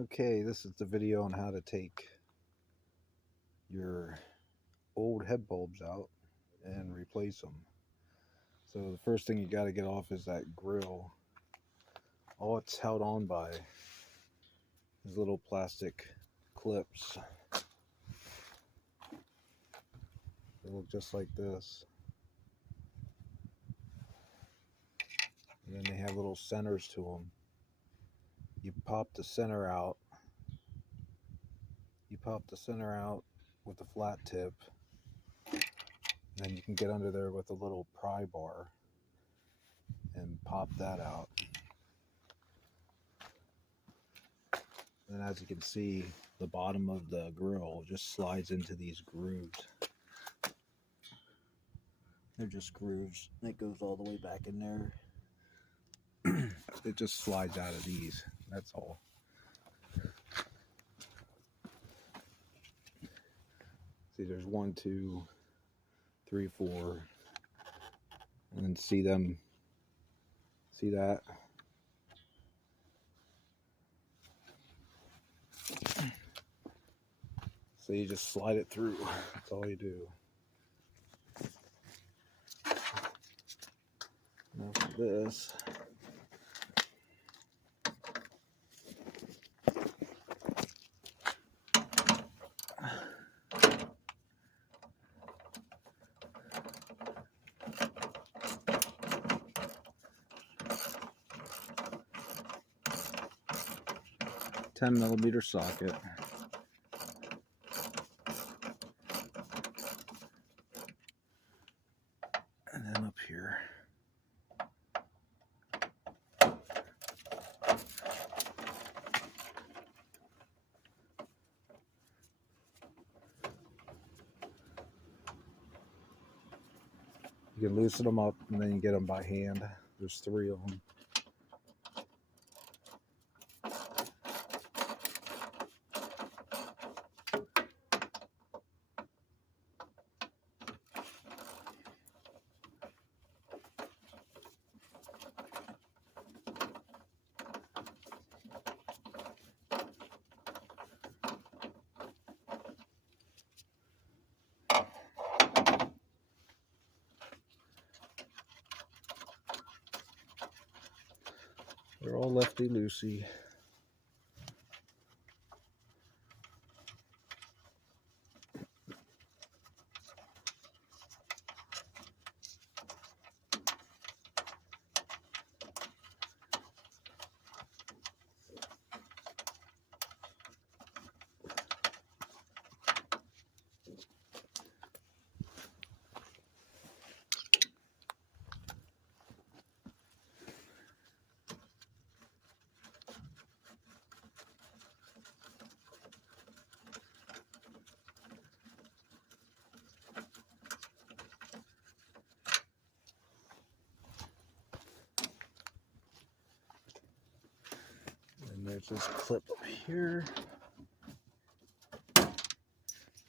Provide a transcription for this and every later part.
Okay, this is the video on how to take your old head bulbs out and replace them. So the first thing you got to get off is that grill. All it's held on by is little plastic clips. They look just like this. And then they have little centers to them. You pop the center out. You pop the center out with a flat tip. Then you can get under there with a little pry bar and pop that out. And as you can see, the bottom of the grill just slides into these grooves. They're just grooves. It goes all the way back in there. It just slides out of these. That's all. See, there's 1, 2, 3, 4. And then see them. See that? So you just slide it through. That's all you do. Now for this. A 10mm socket. And then up here. You can loosen them up and then you get them by hand. There's 3 of them. They're all lefty-loosey. And there's this clip up here.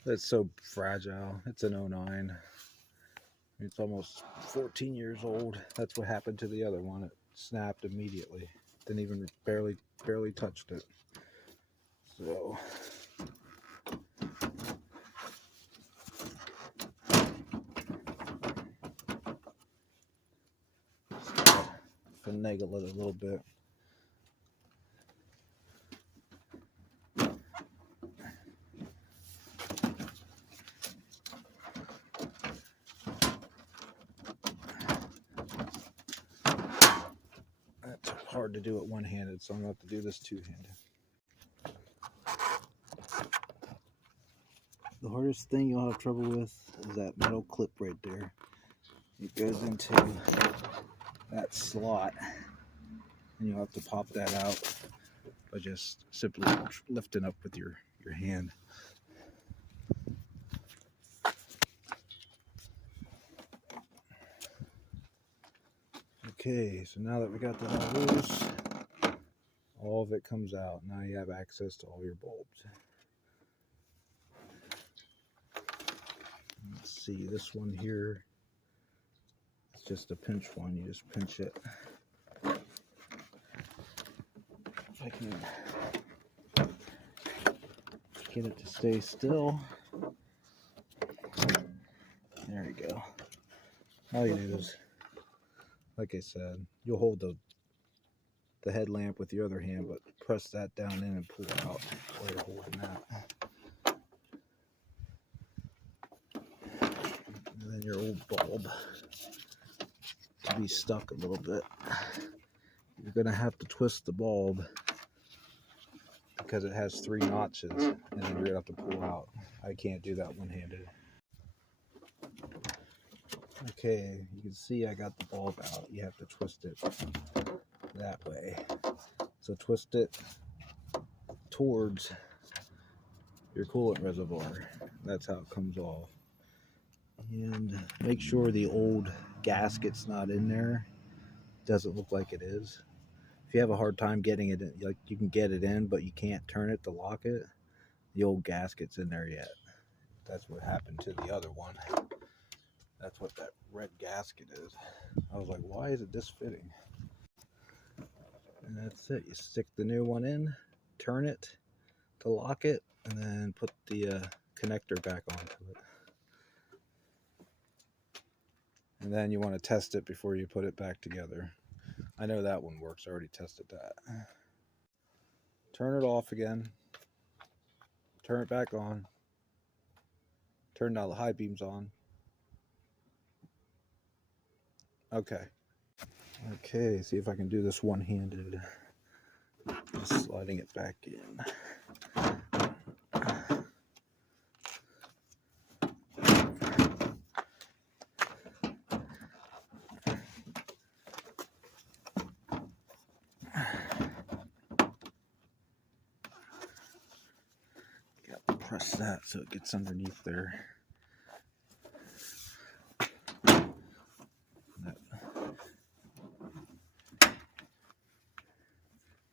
That's so fragile. It's an 09. It's almost 14 years old. That's what happened to the other one. It snapped immediately. Didn't even barely touched it. So finagle it a little bit. That's hard to do it one-handed, so I'm going to have to do this two-handed. The hardest thing you'll have trouble with is that metal clip right there. It goes into that slot, and you'll have to pop that out by just simply lifting up with your hand. Okay, so now that we got that all loose, all of it comes out. Now you have access to all your bulbs. Let's see, this one here, it's just a pinch one. You just pinch it. If I can Get it to stay still. There you go. All you do is, like I said, you'll hold the headlamp with your other hand, but press that down in and pull it out while you're holding that. And then your old bulb will be stuck a little bit. You're going to have to twist the bulb because it has 3 notches, and then you're going to have to pull out. I can't do that one-handed. Okay, you can see I got the bulb out. You have to twist it that way. So twist it towards your coolant reservoir. That's how it comes off. And make sure the old gasket's not in there. Doesn't look like it is. If you have a hard time getting it in, like you can get it in, but you can't turn it to lock it, the old gasket's in there yet. That's what happened to the other one. That's what that red gasket is. I was like, why is it this fitting? And that's it. You stick the new one in, turn it to lock it, and then put the connector back onto it. And then you want to test it before you put it back together. I know that one works. I already tested that. Turn it off again. Turn it back on. Turn all the high beams on. Okay. Okay, see if I can do this one-handed. Just sliding it back in. Got to press that so it gets underneath there.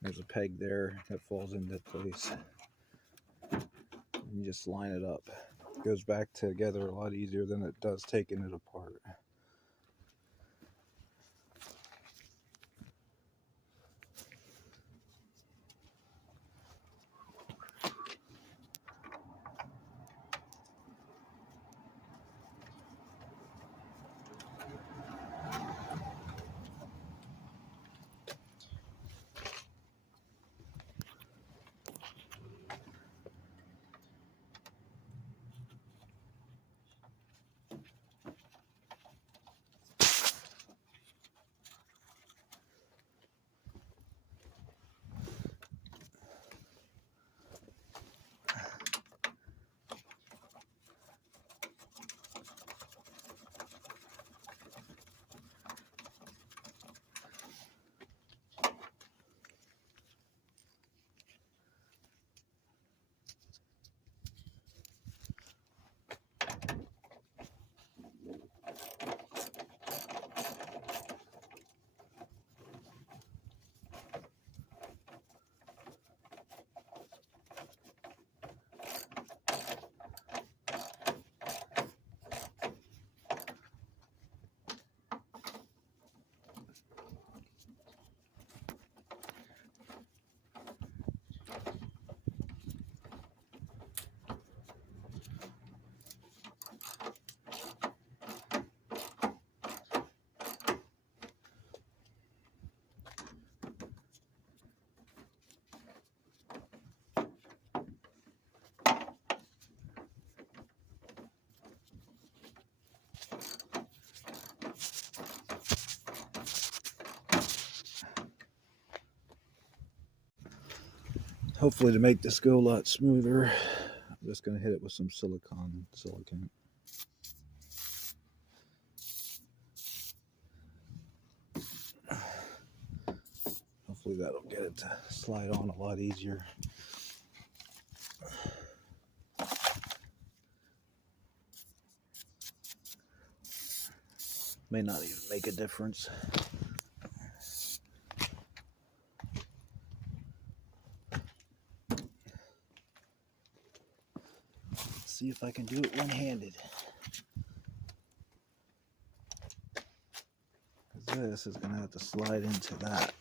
There's a peg there that falls into place. And you just line it up. It goes back together a lot easier than it does taking it apart. Hopefully to make this go a lot smoother, I'm just going to hit it with some silicone. Hopefully that'll get it to slide on a lot easier. May not even make a difference. See if I can do it one-handed. This is going to have to slide into that.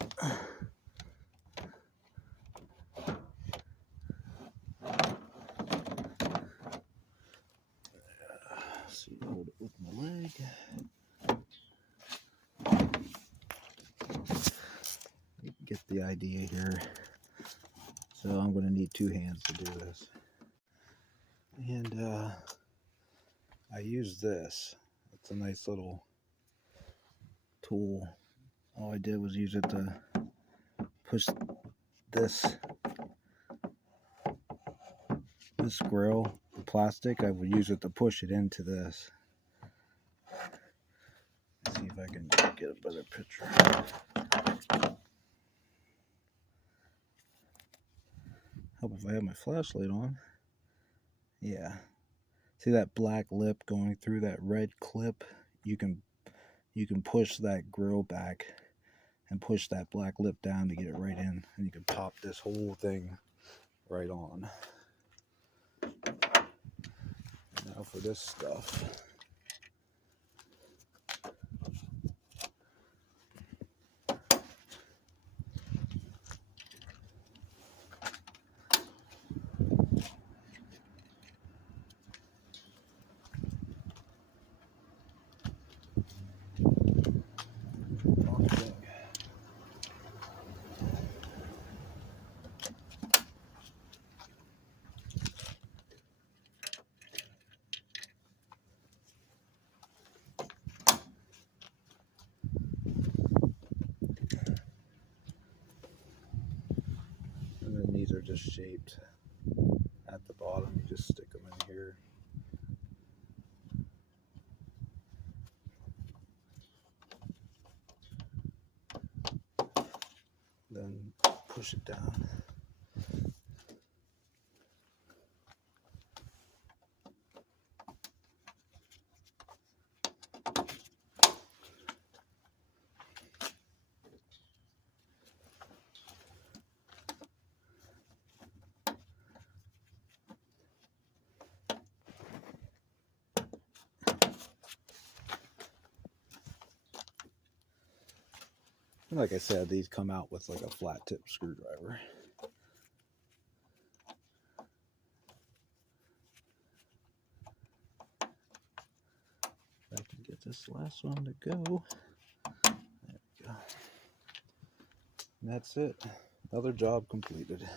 You get the idea here. So I'm going to need 2 hands to do this. And I use this. It's a nice little tool. All I did was use it to push this grill, the plastic. I would use it to push it into this. Let's see if I can get a better picture. Hope if I have my flashlight on. Yeah. See that black lip going through that red clip? You can push that grill back and push that black lip down to get it right in, and you can pop this whole thing right on. Now for this stuff. Okay. And then these are just shaped at the bottom. You just stick them in here. Then push it down. And like I said, these come out with like a flat tip screwdriver. I can get this last one to go. There we go. And that's it. Another job completed.